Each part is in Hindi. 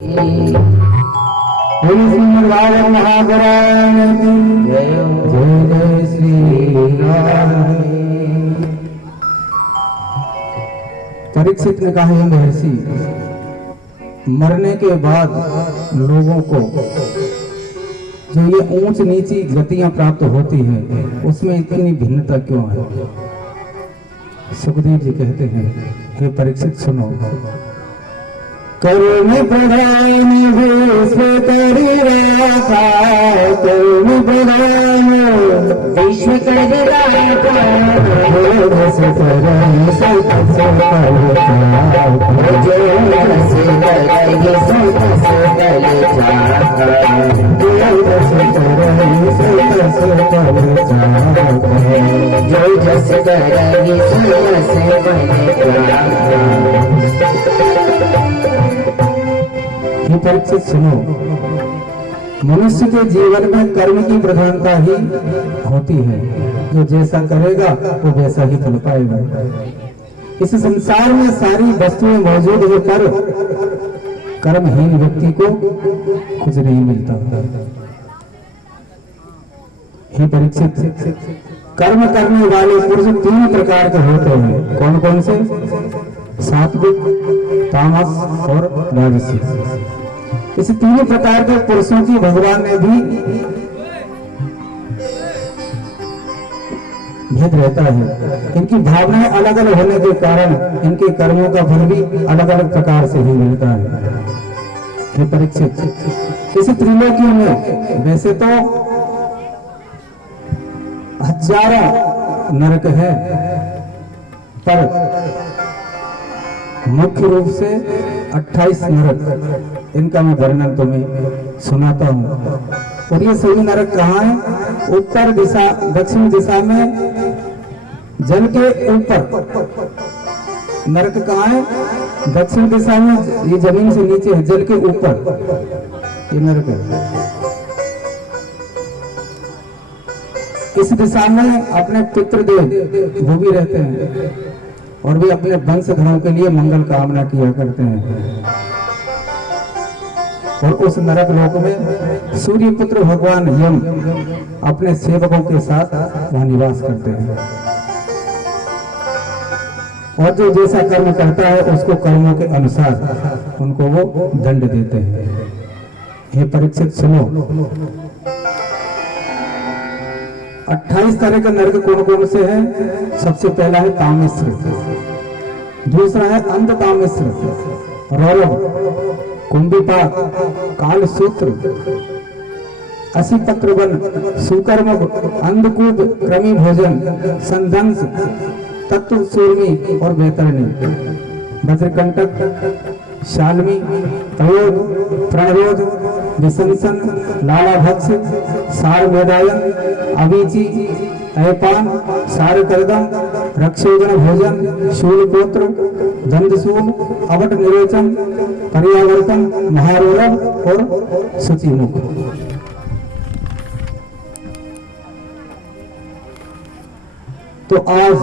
श्रीमद्भागवत महापुराण जय जय श्री राम। परीक्षित ने कहा, हे महर्षि, मरने के बाद लोगों को जो ये ऊंच नीची गतियां प्राप्त होती हैं, उसमें इतनी भिन्नता क्यों है? सुखदेव जी कहते हैं, हे परीक्षित सुनो, करुण प्रधान विश्व करी राखा, करुण प्रधान विश्व करी राखा, जस करई सत सकल चाखा, जस करई सत सकल चाखा, जस करई सत सकल चाखा, जो जस करई सत सकल चाखा। परीक्षित सुनो, मनुष्य के जीवन में कर्म की प्रधानता ही होती है। जो जैसा करेगा वो वैसा ही फल पाएगा। इस संसार में सारी वस्तुएं मौजूद होकर कर्महीन व्यक्ति को कुछ नहीं मिलता। हे परीक्षित, कर्म करने वाले पुरुष तीन प्रकार के होते हैं। कौन कौन से? सात्विक, तामस और राजसी। इस तीनों प्रकार के पुरुषों की भगवान ने भी भेद रहता है। इनकी भावनाएं अलग अलग होने के कारण इनके कर्मों का फल भी अलग अलग प्रकार से ही मिलता है। हे परीक्षित, इस त्रिलोकी में वैसे तो हजारों नरक है, पर मुख्य रूप से 28 नरक, इनका मैं वर्णन तुम्हें सुनाता हूँ। और ये सभी नरक कहाँ है? उत्तर दिशा, दक्षिण दिशा में जल के ऊपर नरक कहाँ है? दक्षिण दिशा में, ये जमीन से नीचे है, जल के ऊपर ये नरक है। इस दिशा में अपने पितृदेव वो भी रहते हैं और भी अपने वंशधरों के लिए मंगल कामना किया करते हैं। और उस नरक लोक में सूर्य पुत्र भगवान यम अपने सेवकों के साथ वहां निवास करते हैं। और जो जैसा कर्म करता है उसको कर्मों के अनुसार उनको वो दंड देते हैं। हे परीक्षित सुनो, 28 तरह के नरक कौन कौन से हैं? सबसे पहला है तामिश्र, दूसरा है अंध तामिश्र, रौरव, कुंभीपाक, कालसूत्र, असिपत्रवन, सुकर्मक, अंधकूप, क्रमी भोजन, संधंस, तत्व सूर्मी और बेतरणी, वज्रकंटक, शाल्मी, तयोद, प्रणरोध, विशंसन, लालाभक्ष, सार मेदायन, अवीची, ऐपान, सारकर्दम, रक्षोजन भोजन, शूलपोत्र, दंडसूल, अवट निरोचन, पर्यावर्तन, महारोलम और शुचिमुख। तो आज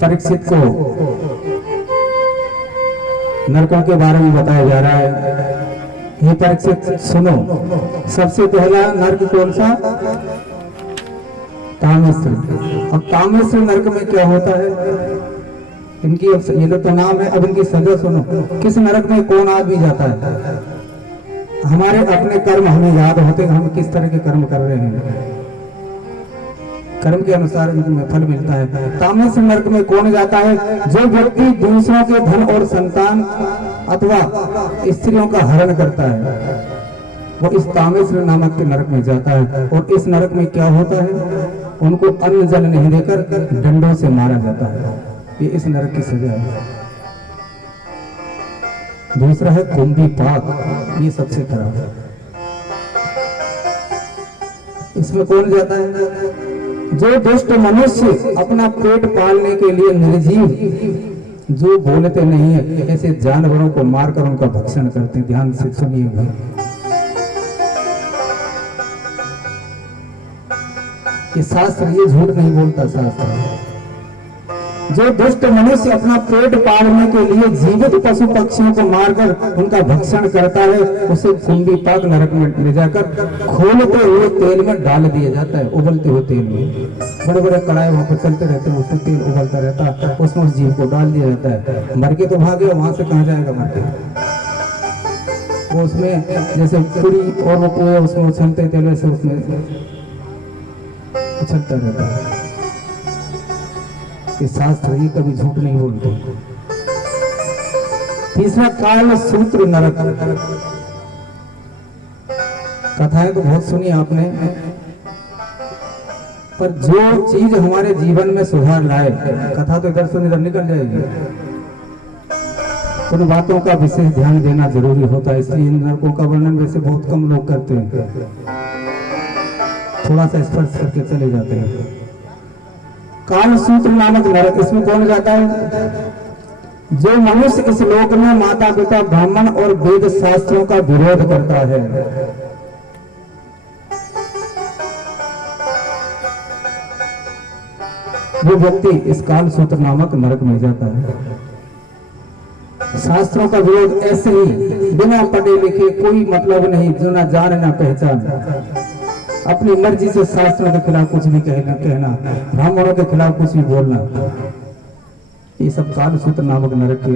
परीक्षित को नरकों के बारे में बताया जा रहा है। ये परीक्षित सुनो, सबसे पहला नरक कौन सा? तामिश्र। अब तामिश्र नरक में क्या होता है? इनकी ये तो नाम है, अब इनकी सजा सुनो। किस नरक में कौन आदमी जाता है? हमारे अपने कर्म हमें याद होते हैं, हम किस तरह के कर्म कर रहे हैं, कर्म के अनुसार इनमें फल मिलता है। तामिश्र नरक में कौन जाता है? जो व्यक्ति दूसरों के धन और संतान अथवा स्त्रियों का हरण करता है, वो इस तामिश्र नामक के नरक में जाता है। और इस नरक में क्या होता है? उनको अन्न जल नहीं देकर डंडों से मारा जाता है। ये इस नरक की सजा है। दूसरा है कुंभीपाक, ये सबसे खराब है। इसमें कौन जाता है? जो दुष्ट मनुष्य अपना पेट पालने के लिए निर्जीव, जो बोलते नहीं है, ऐसे जानवरों को मारकर उनका भक्षण करते हैं। ध्यान से सुनिएगा। ये शास्त्र, ये झूठ नहीं बोलता शास्त्र। जो दुष्ट मनुष्य अपना पेट पालने के लिए जीवित पशु पक्षियों को मारकर उनका भक्षण करता है, उसे कुंभी पाक नरक में ले जाकर खोलते हुए तेल में डाल दिया जाता है। उबलते हुए तेल में बड़े बड़े कढ़ाई वहां पर चलते रहते हैं, उसमें तेल उबलता रहता है, उसमें उस जीव को डाल दिया जाता है। मर के तो भागे, वहां से कहाँ जाएगा मर के? वो उसमें जैसे पूरी और वो कुएं उसमें उछलते तेल वैसे उसमें उछलता रहता है। ये शास्त्र ये कभी झूठ नहीं बोलते। तीसरा काल सूत्र नरक। कथाएं तो बहुत सुनी आपने, पर जो चीज हमारे जीवन में सुधार लाए, कथा तो इधर से इधर निकल जाएगी। उन बातों का विशेष ध्यान देना जरूरी होता है, इसलिए इन नरकों का वर्णन वैसे बहुत कम लोग करते हैं, थोड़ा सा स्पर्श करके चले जाते हैं। काल सूत्र नामक नरक, इसमें कौन जाता है? जो मनुष्य इस लोक में माता पिता ब्राह्मण और वेद शास्त्रों का विरोध करता है। वो व्यक्ति इस काल सूत्र नामक नरक में जाता है। शास्त्रों का विरोध ऐसे ही बिना पढ़े लिखे, कोई मतलब नहीं, जो ना जान ना पहचान, अपनी मर्जी से शास्त्रों के खिलाफ कुछ भी कहना, ब्राह्मणों के खिलाफ कुछ भी बोलना, ये सब काल सूत्र नामक नरक के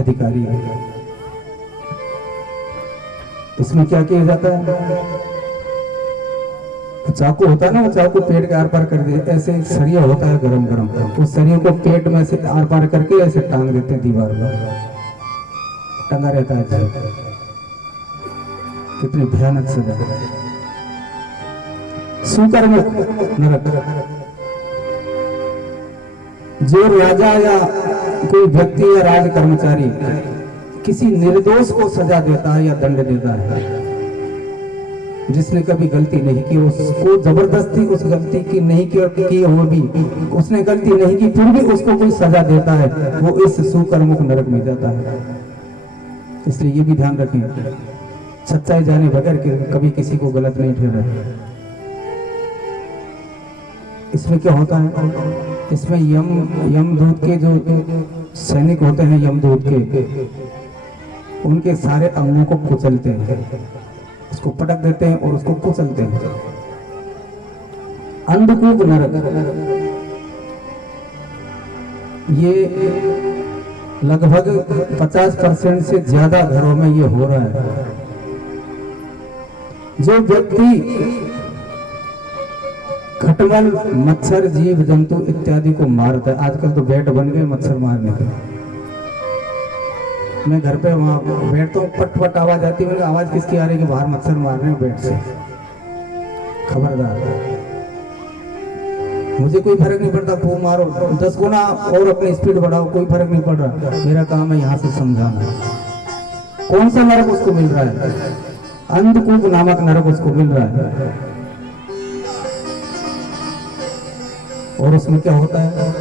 अधिकारी है। इसमें क्या किया जाता है? चाकू होता है ना, वो चाकू पेट के आर पार कर दे, ऐसे एक सरिया होता है गरम गरम, उस सरिया को पेट में से आर पार करके ऐसे टांग देते हैं, दीवार पर टंगा रहता है। कितनी भयानक सजा। सुकर्मुख नरक। जो राजा या कोई व्यक्ति या राज कर्मचारी किसी निर्दोष को सजा देता है या दंड देता है, जिसने कभी गलती नहीं की, उसको जबरदस्ती उस गलती की नहीं की हो भी, उसने गलती नहीं की फिर भी उसको कोई सजा देता है, वो इस सुकर्मुख नरक में जाता है। इसलिए ये भी ध्यान रखें, सच्चाई जाने बगैर कभी किसी को गलत नहीं ठहरा। इसमें क्या होता है? इसमें यमदूत के जो सैनिक होते हैं, यमदूत के, उनके सारे अंगों को कुचलते हैं, उसको पटक देते हैं और उसको कुचलते हैं। अंधकूप नरक, ये लगभग 50% से ज्यादा घरों में ये हो रहा है। जो व्यक्ति खटमल, मच्छर, जीव जंतु इत्यादि को मारता है, आजकल तो बैट बन गए मच्छर मारने के। मैं घर पे वहां बैठता हूँ, पट पट आवाज आती है, आवाज किसकी आ रही है कि बाहर मच्छर मार रहे हैं बैट से। खबरदार, मुझे कोई फर्क नहीं पड़ता, फूंक मारो 10 गुना और अपनी स्पीड बढ़ाओ, कोई फर्क नहीं पड़ रहा। मेरा काम है यहाँ से समझाना। कौन सा नरक उसको मिल रहा है? अंधकूप नामक नरक उसको मिल रहा है। और उसमें क्या होता है?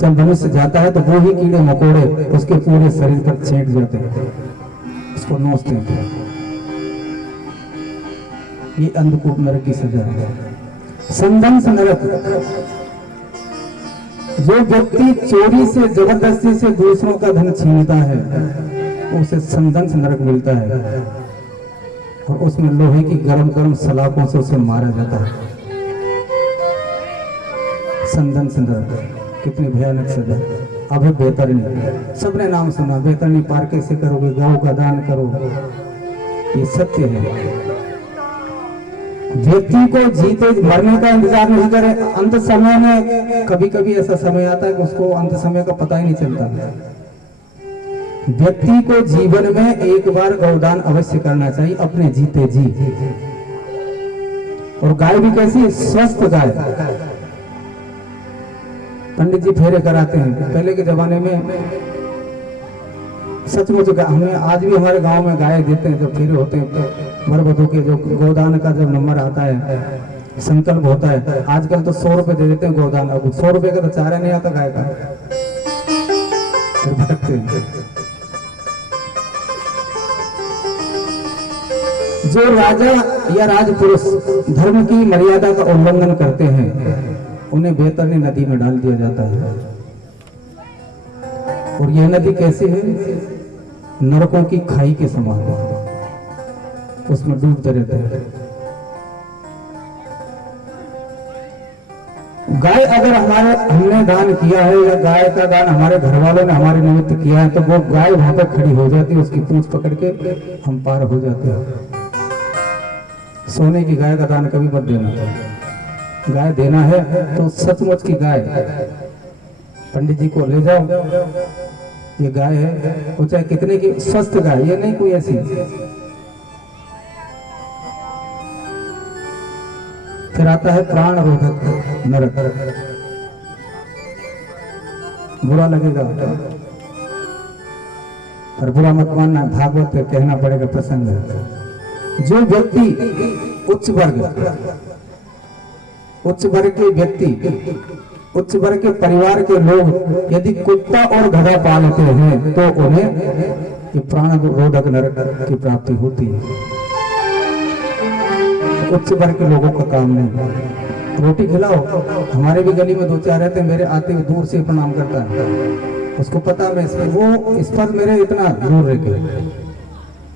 जब मनुष्य जाता है तो वो ही कीड़े मकोड़े उसके पूरे शरीर पर छेंट जाते हैं, उसको नोचते हैं। ये अंधकूप नरक की सजा है। संदंस नरक, जो व्यक्ति चोरी से, जबरदस्ती से दूसरों का धन छीनता है, उसे संदंस नरक मिलता है, और उसमें लोहे की गरम गरम सलाखों से उसे मारा जाता है। संदंस नरक कितनी भयानक सजा। अब है बेतरनी, सबने नाम सुना, बेतरनी पार कैसे करोगे? गौ का दान करो, ये सत्य है। व्यक्ति को जीते मरने का इंतजार नहीं करे, अंत समय में कभी कभी ऐसा समय आता है कि उसको अंत समय का पता ही नहीं चलता। व्यक्ति को जीवन में एक बार गौदान अवश्य करना चाहिए, अपने जीते जी। और गाय भी कैसी? स्वस्थ गाय। पंडित जी फेरे कराते हैं, पहले के जमाने में सचमुच हमें आज भी हमारे गांव में गाय देते हैं। जब फेरे होते हैं तो वर वधू के जो गोदान का जब नंबर आता है, संकल्प होता है, आजकल तो 100 रुपए दे देते हैं गोदान। अब 100 रुपए का तो चारा नहीं आता गाय का, फिर भटकते हैं। जो राजा या राजपुरुष धर्म की मर्यादा का उल्लंघन करते हैं, उन्हें बेतरनी नदी में डाल दिया जाता है। और यह नदी कैसे है? नरकों की खाई के समान है, उसमें डूबते रहते हैं। गाय अगर हमने दान किया है या गाय का दान हमारे घर वालों ने हमारे निमित्त किया है, तो वो गाय वहां पर खड़ी हो जाती है, उसकी पूंछ पकड़ के हम पार हो जाते हैं। सोने की गाय का दान कभी मत देना। गाय देना है तो सचमुच की गाय, पंडित जी को ले जाओ, ये गाय है, वो चाहे कितने की स्वस्थ गाय, ये नहीं कोई ऐसी। फिर आता है प्राण रोधक नरक। बुरा लगेगा और बुरा मत मानना, भागवत में कहना पड़ेगा प्रसंग है। जो व्यक्ति उच्च वर्ग के परिवार के लोग यदि कुत्ता और गधा पालते हैं तो उन्हें ये प्राण रोधक नरक की प्राप्ति होती है। उच्च वर्ग के लोगों का काम नहीं। रोटी खिलाओ, हमारे भी गली में दो चार रहते, मेरे आते हुए दूर से प्रणाम करता है, उसको पता मैं वो इस पर मेरे इतना दूर रह गए।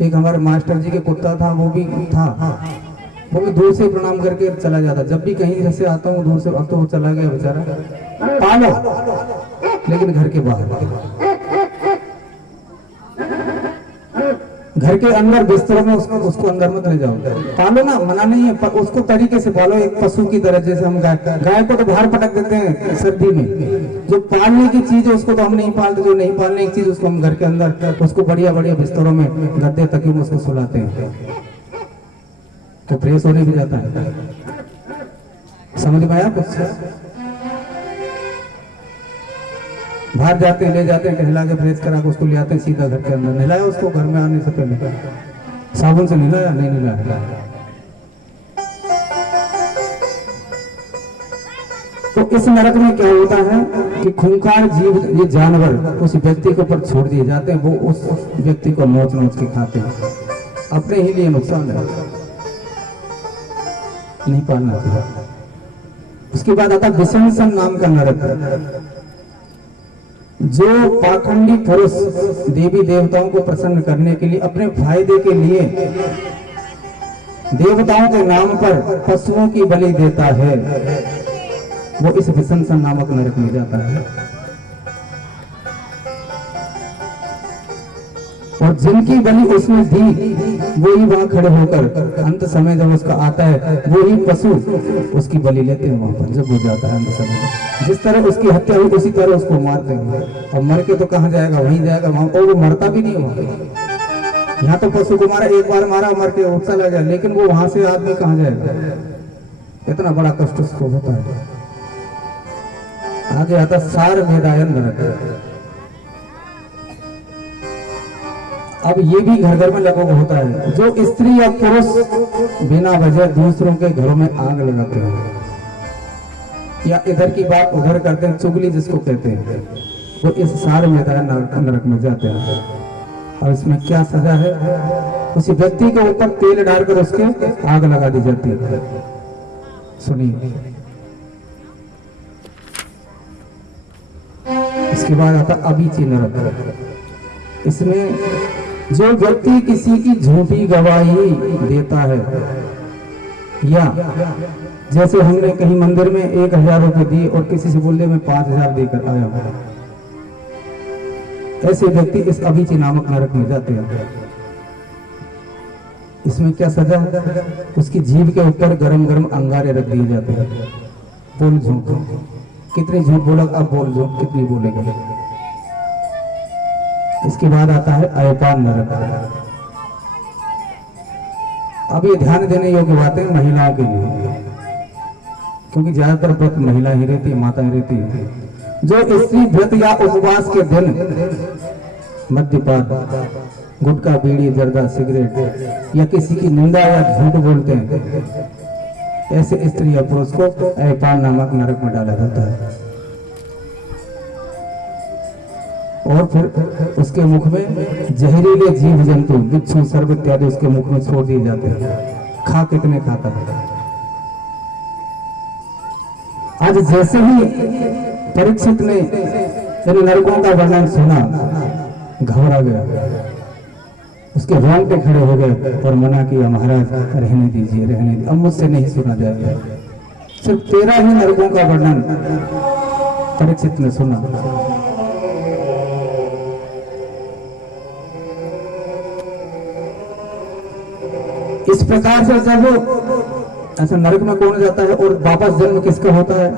एक हमारे मास्टर जी के कुत्ता था, वो भी दूर से प्रणाम करके चला जाता। जब भी कहीं से आता हूँ दूर से, अब तो वो चला गया बेचारा। पालो, लेकिन घर के बाहर, घर के अंदर बिस्तरों में उसको अंदर मत ले जाओ। पालो ना, मना नहीं है, पर उसको तरीके से पालो, एक पशु की तरह। जैसे हम गाय को तो बाहर पटक देते हैं सर्दी में। जो पालने की चीज है उसको तो हम नहीं पालते, जो नहीं पालने की चीज उसको हम घर के अंदर, उसको बढ़िया बढ़िया बिस्तरों में, गद्दे तकियों में उसको सुलाते हैं, तो प्रेस होने भी जाता है। समझ में आया कुछ? बाहर जाते ले जाते हैं, टहला के फ्रेश करा के उसको ले आते हैं सीधा घर के अंदर। नहलाया उसको घर में आने से पहले, साबुन से नहलाया? नहीं नहलाया। तो इस नरक में क्या होता है कि खूंखार जीव, ये जानवर उस व्यक्ति के ऊपर छोड़ दिए जाते हैं, वो उस व्यक्ति को नोच नोच के खाते हैं। अपने ही लिए नुकसान है, नहीं पालना चाहिए। उसके बाद आता विशंसन नाम का नरक। जो पाखंडी पुरुष देवी देवताओं को प्रसन्न करने के लिए, अपने फायदे के लिए देवताओं के नाम पर पशुओं की बलि देता है, वो इस विशंसन नामक नरक में जाता है। और जिनकी बलि उसने दी वो ही वहां खड़े होकर अंत समय जब उसका आता है, वो ही पशु उसकी बलि लेते हैं वहां पर जब वो जाता है अंत समय। जिस तरह उसकी हत्या हुई उसी तरह उसको मारते हैं, और मर के तो कहाँ जाएगा, वहीं जाएगा वहां, और वो मरता भी नहीं हुआ। यहाँ तो पशु को मारा, एक बार मारा, मर के उठ चला गया, लेकिन वो वहां से आदमी कहाँ जाएगा? इतना बड़ा कष्ट उसको होता है। आगे आता सार मेदायन नरक। अब ये भी घर घर में लगभग होता है। जो स्त्री या पुरुष बिना वजह दूसरों के घरों में आग लगाते हैं, या इधर की बात उधर करते हैं, चुगली जिसको कहते हैं, वो इस सार मैदान नरक में जाते हैं। और इसमें क्या सजा है? उसी व्यक्ति के ऊपर तेल डालकर उसके आग लगा दी जाती है। सुनिए, इसके बाद आता अबीची नरक। इसमें जो व्यक्ति किसी की झूठी गवाही देता है, या जैसे हमने कहीं मंदिर में 1000 रुपए दिए और किसी से बोलने में 5000 देकर आया, ऐसे व्यक्ति इस अबीची नामक नरक में जाते हैं। इसमें क्या सजा है? उसकी जीभ के ऊपर गरम गरम अंगारे रख दिए जाते हैं। बोल झूठ, कितनी झूठ बोला, अब बोल झूठ कितनी बोलेगा। इसके बाद आता है अयपान नरक। अब ये ध्यान देने योग्य बातें महिलाओं के लिए, क्योंकि ज्यादातर व्रत महिला ही रहती है, माता ही रहती है। जो स्त्री व्रत या उपवास के दिन मद्यपान, गुटखा, बीड़ी, जर्दा, सिगरेट या किसी की निंदा या झूठ बोलते हैं, ऐसे स्त्री या पुरुष को अयपान नामक नरक में डाला जाता है। और फिर उसके मुख में जहरीले जीव जंतु, बिच्छू, सर्प इत्यादि उसके मुख में छोड़ दिए जाते हैं। खा कितने खाता है। आज जैसे ही परीक्षित ने इन नरकों का वर्णन सुना, घबरा गया, उसके रोंगटे खड़े हो गए और मना किया, महाराज रहने दीजिए, रहने दीजिए, अब मुझसे नहीं सुना जाएगा। सिर्फ 13 ही नरकों का वर्णन परीक्षित ने सुना। इस प्रकार से जब ऐसा नरक में कौन जाता है और वापस जन्म किसका होता है?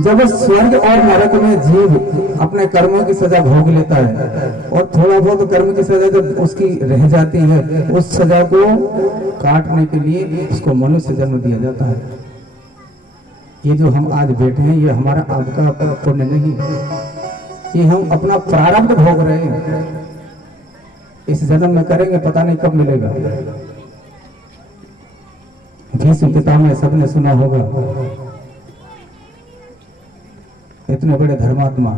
जब स्वर्ग और नरक में जीव अपने कर्मों की सजा भोग लेता है और थोड़ा बहुत कर्म की सजा जब उसकी रह जाती है, उस सजा को काटने के लिए उसको मनुष्य जन्म दिया जाता है। ये जो हम आज बैठे हैं, ये हमारा आपका पुण्य नहीं, ये हम अपना प्रारब्ध भोग रहे हैं। इस जन्म में करेंगे, पता नहीं कब मिलेगा। भीष्म पितामह सबने सुना होगा, इतने बड़े धर्मात्मा,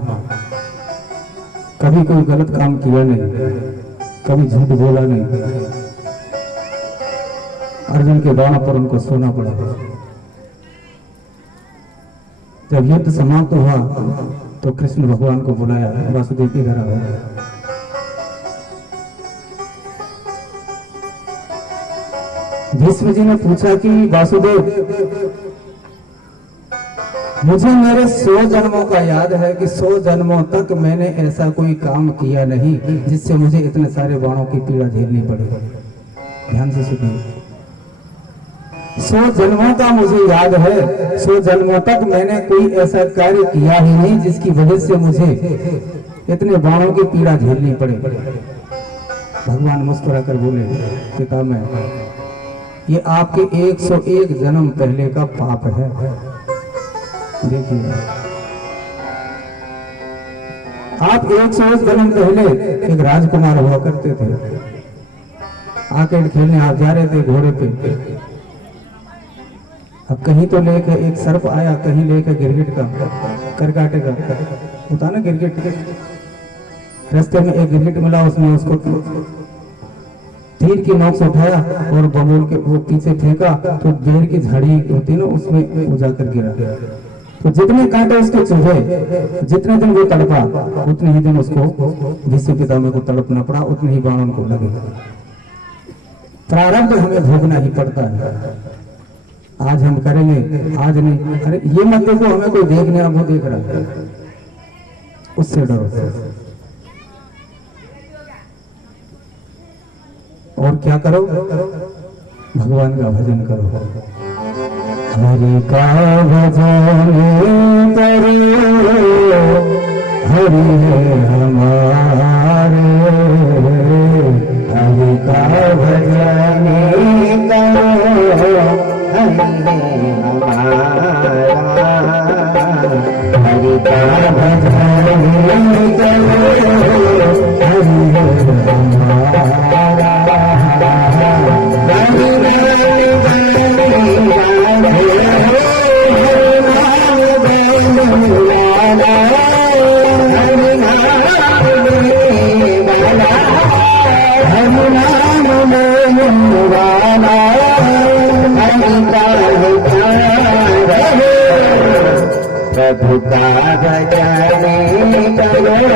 कभी कोई गलत काम किया नहीं, कभी झूठ बोला नहीं। अर्जुन के बाणों पर उनको सोना पड़ा। जब युद्ध समाप्त हुआ तो कृष्ण भगवान को बुलाया, वासुदेव की धरा हो। भीष्म जी ने पूछा कि वासुदेव, मुझे मेरे 100 जन्मों का याद है कि 100 जन्मों तक मैंने ऐसा कोई काम किया नहीं जिससे मुझे इतने सारे बाणों की पीड़ा झेलनी पड़ी। ध्यान से सुनिए, 100 जन्मों का मुझे याद है, 100 जन्मों तक मैंने कोई ऐसा कार्य किया ही नहीं जिसकी वजह से मुझे इतने बाणों की पीड़ा झेलनी पड़े। भगवान मुस्कुरा कर बोले, पितामह, ये आपके 101 जन्म पहले का पाप है। देखिए, आप 101 जन्म पहले एक राजकुमार हुआ करते थे, आर्केड खेलने आप जा रहे थे घोड़े पे। अब कहीं तो लेके एक सर्प आया, कहीं लेके गिरगिट का करकाटे का होता ना गिरगिट। रास्ते में एक गिरगिट मिला, उसने उसको तीर की नोक से उठाया और बबूल के वो पीछे फेंका तो बेर की झाड़ी होती ना, उसमें वो जाकर गिरा। तो जितने कांटे उसके चुभे, जितने दिन वो तड़पा, उतने ही दिन उसको भीष्म पितामह को तड़पना पड़ा, उतने ही बाण उनको लगे। प्रारब्ध हमें भोगना ही पड़ता है। आज हम करेंगे, आज नहीं। अरे ये मत देखो हमें कोई देखने आ, वो देख रहा है, उससे डरो। और क्या करो? भगवान का भजन करो। हरि का भजन करो, हरि है हमारे। हरि का भजन करो, हरि का भजन प्रभु का भजन करो,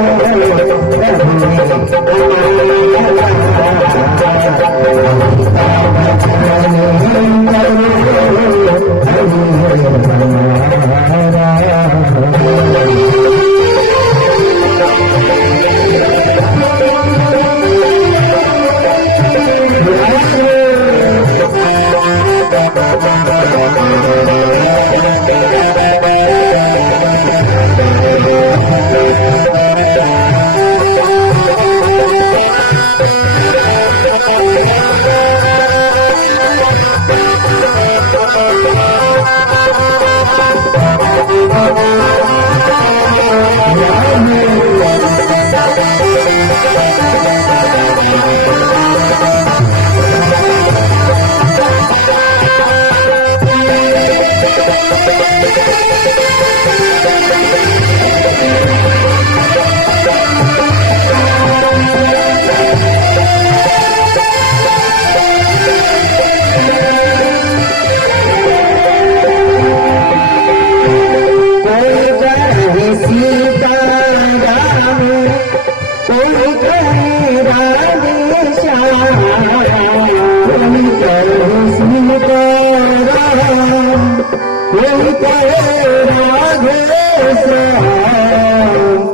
कोई कहे राधेश्याम,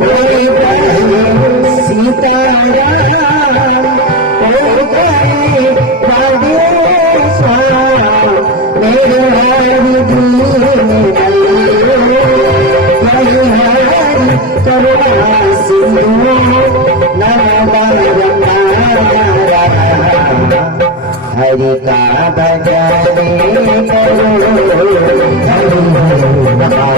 कोई कहे सीताराम, कोई कहे राधेश्याम, मेरे हरि दीन हरि हरि करुणा सिंधु नमः हरि का भजन करो हरि हरि नाम